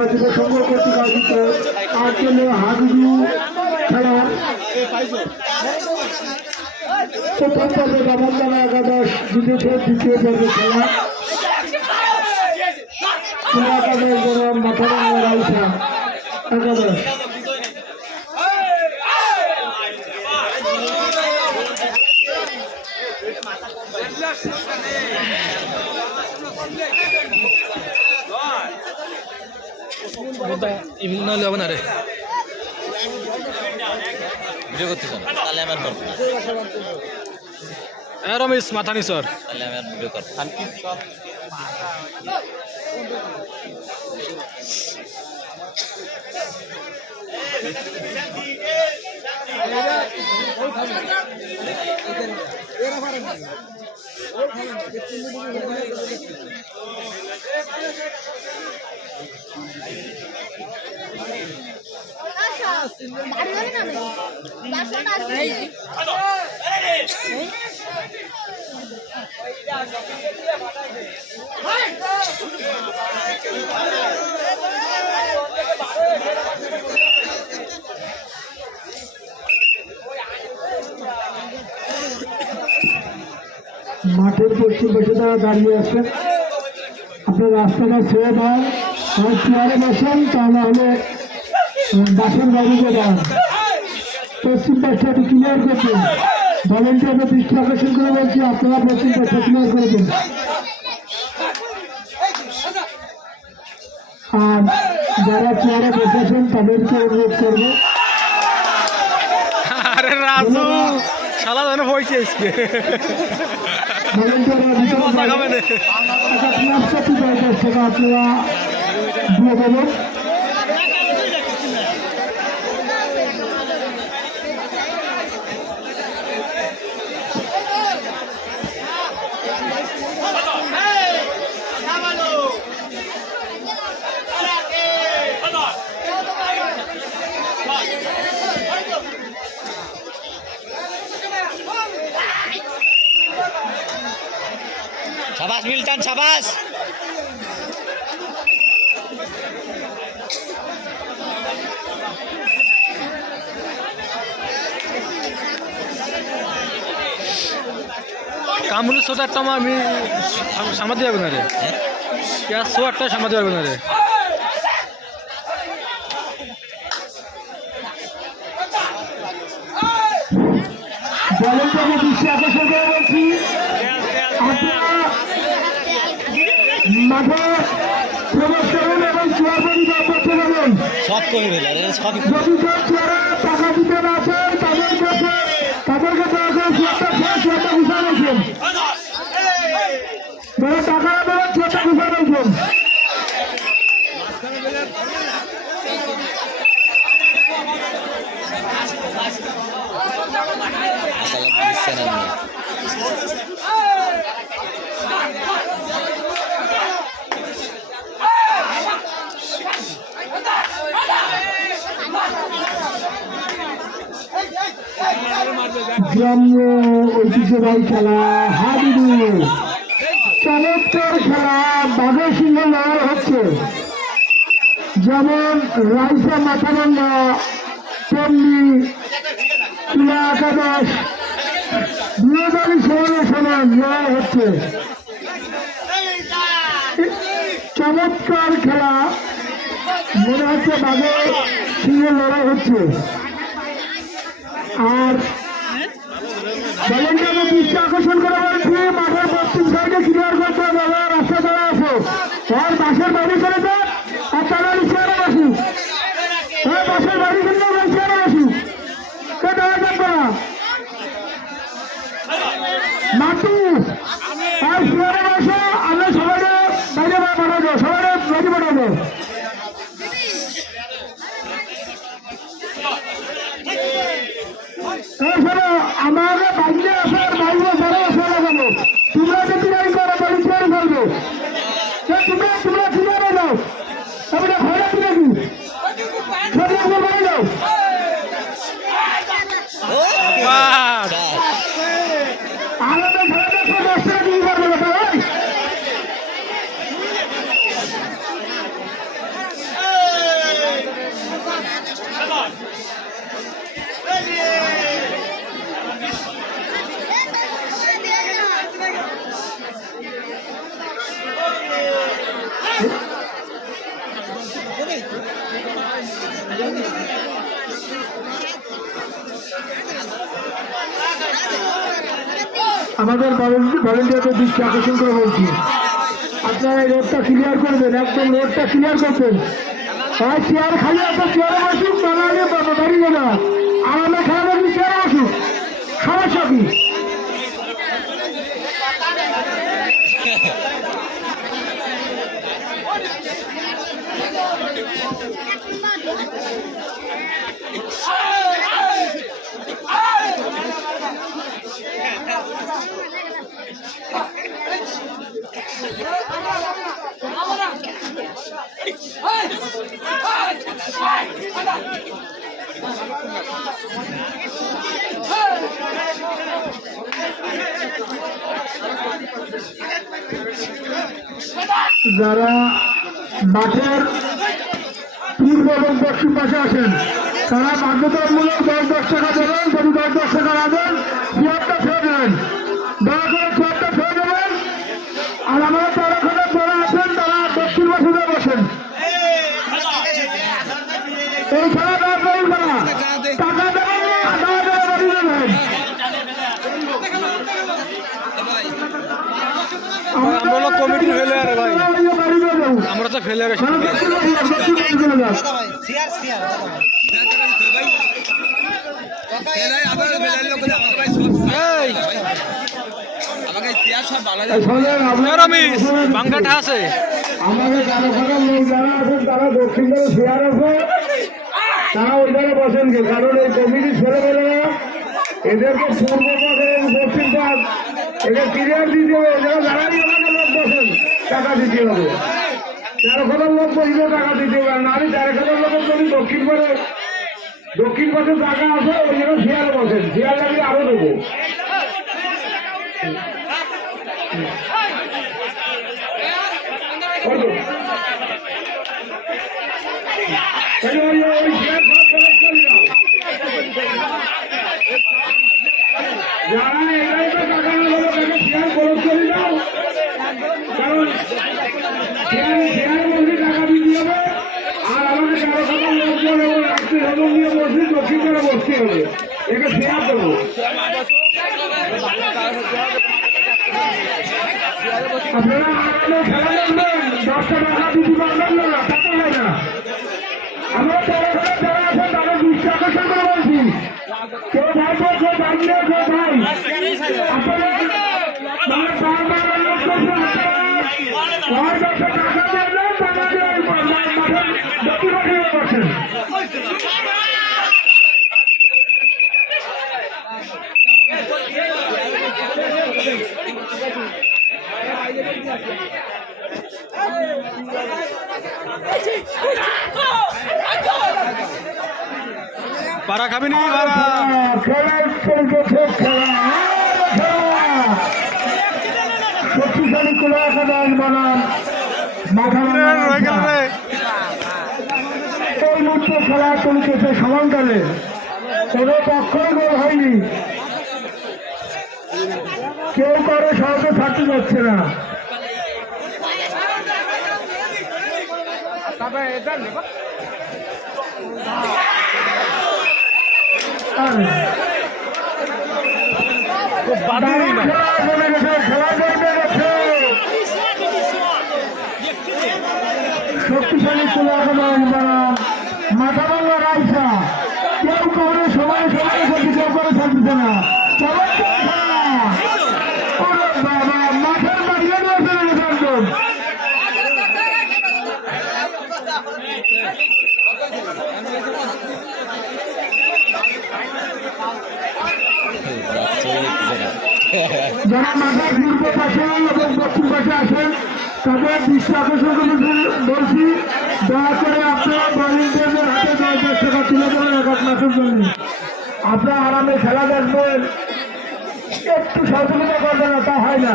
সংঘ কর্তৃক আয়োজিত আজকের হাডুডু খেলার প্রথম পর্বে বামনদানা একাদশ জিতেছে। দ্বিতীয় পর্বে খেলা একাদশ বনাম মাথাভাঙা রাইসা একাদশ। নাহলে হবে না রে, ভিডিও করতেছ না তাহলে আমার করবো রমেশ মাথানি স্যার, তাহলে আমি আর ভিডিও করবো। মাঠের পশ্চিম পাশে তারা দাঁড়িয়ে আছেন। আপনার রাস্তাটা ছেড়ে দেন আর চেয়ারে বসেন, তাহলে হলে বাসের বাড়িতে দেন। পশ্চিম পাশটা একটু ক্লিয়ার করছেন, ভলেন্টিয়ারদের দৃষ্টি আকর্ষণ করে বলছি আপনারা পশ্চিম পাশটা ক্লিয়ার করে দেন। আর যারা চেয়ারে বসেছেন তাদেরকে অনুরোধ করবো, আরে রাজু শালা জানো হইছে আজকে ভলেন্টিয়াররা আপনারা দিয়ে দেবেন। সাবাস মিল্টন সাবাস। কামরুল সোটারটা আমি সামাতে যাবে না রে, সোয়ারটা সামাতে যাবে না রে। দৃষ্টি আকর্ষণ করে বলছি মাঠে প্রবেশ করুন এবং চেয়ার পরিবার করতে যাবেন। সব করে যদি চেয়ারে টাকা দিতে না চান তাদেরকে দয়া করে চেয়ারটা গুছায় রাখবেন। যারা টাকা দেবেন চেয়ারটা গুছায় রাখবেন। গ্রাম্য ঐতিহ্যবাহী খেলা হাডুডু, চমৎকার খেলা। বাঘের সিংহ লড়াই হচ্ছে, যেমন রাইসা মাথাভাঙা তেমনি চুলা একাদশ দুই সমান লড়াই হচ্ছে। চমৎকার খেলা, মনে হচ্ছে বাঘের সিংহ লড়াই হচ্ছে। আর ভলেন্টিয়ারদের দৃষ্টি আকর্ষণ করে বলছি মাঠের পশ্চিম সাইডে ক্লিয়ার করতে হবে, রাস্তা চলে আসো আর বাসের বাড়ি করে দেন আর তারা চেয়ারে বসু, বাসের বাড়ি কিন্তু চেয়ারে বসু কে দেওয়া যাবে না মাটু আর চেয়ারে বসো। আমরা সবাই বাইরে পাঠাবো, সবাই বাড়ি পাঠাবো। আমাকে বাইরে আসার বাইরে বড় আসা লাগানো, তোমরা যদি করো বাড়ি চেয়ারে ফেলবো, তোমরা চেয়ারে যাও। আমরা ঘরে তুলে দিই সব বাড়ি যাও। আমাদের ঘরে 10 টাকা দিয়ে পারবো না ভাই। আমাদের ভলেন্টিয়ারদের দৃষ্টি আকর্ষণ করে বলছি, আপনারা এই রোডটা ক্লিয়ার করবেন, একদম রোডটা ক্লিয়ার করবেন। হয় চেয়ার খালি একটা চেয়ারে বসুক, নাহলে দাঁড়িয়ে না। আর আমরা খেলা দেখবি চেয়ারে বসুক, সমস্যা কি? যারা মাঠের পূর্ব এবং পশ্চিম পাশে আসেন তারা বাধ্যতামূলক 10-10 টাকা দেবেন। যদি 10-10 টাকা না দেন, চেয়ারটা ফেলে দেবেন, দয়া করে চেয়ারটা ফেলে দেবেন। আর আমরা যারা ওখানে যারা আছেন তারা দক্ষিণ পাশে বসেন। এই খেলা না করেন, টাকা দেবেন না, টাকা দেওয়া বাড়ি দেবেন। আমরা কমিটি ফেলে আরে ভাই, আমরা তো ফেলে আরে বাংলাটা আছে। আমাদের কারখানার লোক যারা আছেন তারা দক্ষিণ দলে শেয়ার আছে, তারা ওই জায়গায় বসেন কি? কারণ এই কমিটির ছেলেমেয়েরা এদেরকে পূর্ব পাক এবং পশ্চিম পাক এদের ক্লিয়ার দিতে হবে। যারা যারাই আমাদের লোক বসেন টাকা দিতে হবে, কারখানার লোক বসলে টাকা দিতে হবে। আর নারী কারখানার লোকের যদি দক্ষিণ পাশে টাকা আছে ওই জন্য শেয়ারে বসেন, শেয়ার লাগিয়ে আরো দেবো। যারা এটাই তো টাকা না হলো তাকে শেয়ার খরচ করে দাও, কারণ শেয়ার বসে টাকা দিতে হবে। আর আমাদের কারখানার লোকজন এবং রাত্রি হজম নিয়ে বসে দক্ষিণ করে বসতে হবে, একে শেয়ার দেবো। আপনারা আগামী খেলা দেখবেন, 10টা টাকা দিতে পারবেন না, টাকা হয় না। আমরা কারখানার যারা আছেন তাদের দৃষ্টি আকর্ষণ করে বলছি, কেউ ভাইবো, কেউ ভাইলে, কেউ ভাই, আপনারা মানে বারবার অনুরোধ করছি, আপনারা 10টা টাকা দিয়ে দেন, টাকা দিয়ে মাঠের দক্ষিণ পাশে বসেন। পারা খাবি নি? পারা খেলা চলছে, শক্তিশালী কোলা একাদশ বনাম মাথা এই মুহূর্তে খেলা চলতেছে সমানকালে, কোনো পক্ষই গোল হয়নি, কেউ কারো সহজে থাকতে যাচ্ছে না। শক্তিশালী চলে এখন মাথা ভাঙা রাইসা, কেউ করে সময় করছে, কেউ করে থাকতেছে না। বাবা মাথার বাড়িয়ে দিয়েছে একদম। যারা মাথার পূর্ব পাশে এবং দক্ষিণ পাশে আসেন তাদের দৃষ্টি আকর্ষণ বলছি, দয়া করে আপনারা ভলেন্টিয়ারদের হাতে 10-10 টাকা তুলে দেবেন এক মাসের জন্য। আপনারা আরামে খেলা দেখবেন, একটু সহযোগিতা করবেন না, তা হয় না।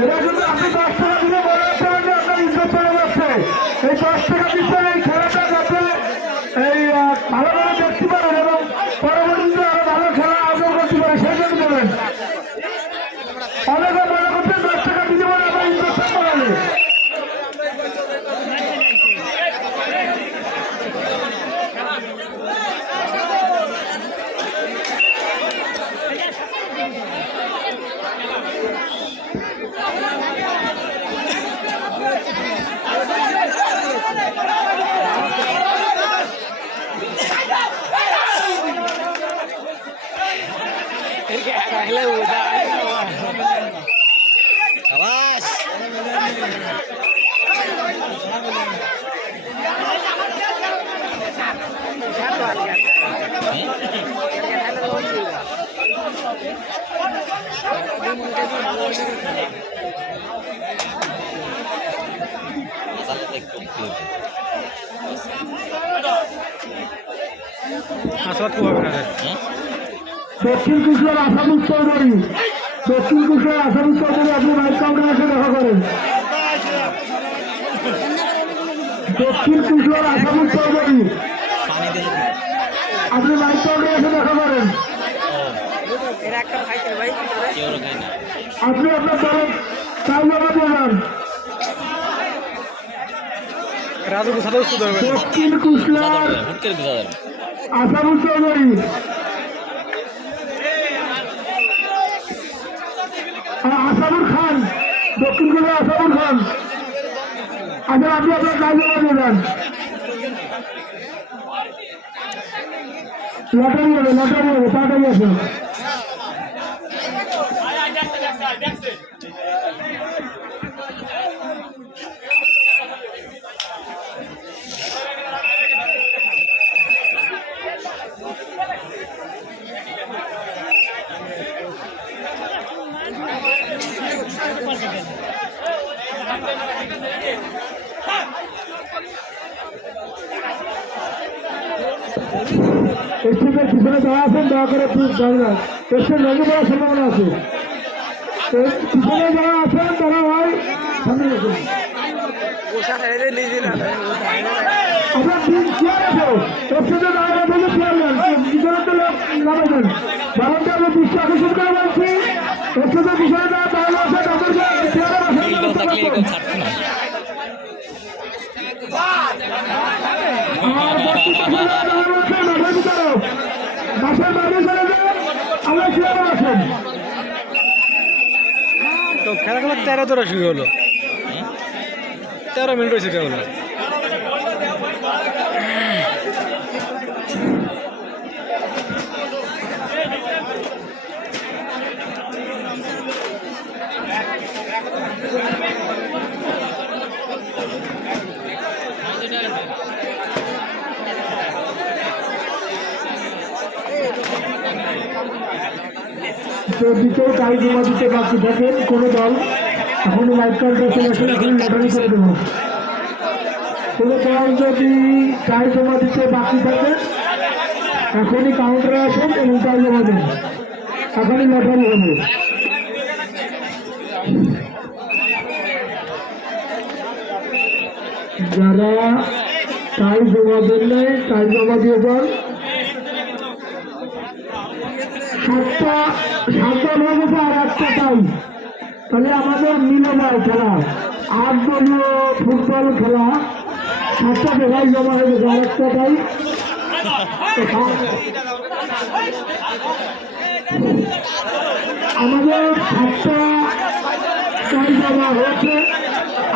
এটা কিন্তু আপনি 10 টাকা দিলে মনে হচ্ছে যে আপনার ইজ্জত চলে যাচ্ছে। এই 10 টাকা দিচ্ছে এই খেলাটা যাতে এই ভালোভাবে দেখতে পারেন এবং পরবর্তীতে আরো ভালো খেলা আয়োজন করতে পারে, সেই জন্য দেবেন। অনেক আসবাদ খুব হবে না রে দক্ষিণ কুশলার আসাদুল চৌধুরী, দক্ষিণ কুশলার আসাদুল চৌধুরী আপনি মাইক কাউন্টারে এসে দেখা করেন। দক্ষিণ কুশলার আসাদুল চৌধুরী আপনি মাইক কাউন্টারে এসে দেখা করেন। আপনি আপনার দলের চাল জমা দিয়ে যান। রাজু কোথাও উচ্চ ধরবে দক্ষিণ কুশলার আসাদুল চৌধুরী আসাদুল খান, দক্ষিণ কুশলার আসাদুল খান আচ্ছা আপনি আপনার কাজ জমা দিয়ে যান। লটারি হবে, লটারি হবে, তাড়াতাড়ি আসুন। স্টেজের পিছনে যারা আছেন দয়া করে প্লিজ দাঁড়ান, স্টেজ ভেঙে পড়ার সম্ভাবনা আছে। পিছনে যারা আছেন তারা হয় সামনে আসুন। আপনার চেয়ার আছে স্টেজে দাঁড়ানো বলে চেয়ার নেন, পিছনে তো নামাবেন। বারণটা আমি দৃষ্টি আকর্ষণ করে বলছি, স্টেজের পিছনে যারা দাঁড়ানো আছে তাদেরকে চেয়ারে বসান। বাসার বাইরে চলে যান, আমরা চেয়ারে আসেন। তো খেলাগুলো 13 তোরা শুরু হলো, 13 মিনিট হয়েছে কেবল। দ্বিতীয় টাই জমা দিতে বাকি থাকেন কোনো দল এখনই মাইক কাউন্টার সিলেকশন এখন লটারি করে দেব। কোনো দল যদি টাই জমা দিতে বাকি থাকেন এখনই কাউন্টারে আসেন এবং টাই জমা দেন, এখনই লটারি হবে। যারা টাই জমা দেন নাই টাই জমা দিয়ে যান। সাতটা হয়ে গেছে আর একটা টাই, তাহলে আমাদের মিলে যায় খেলা। 8 দলীয় ফুটবল খেলা 7টা জায়গায় জমা হয়ে গেছে, আর একটা টাই। আমাদের 7টা টাই জমা হয়েছে।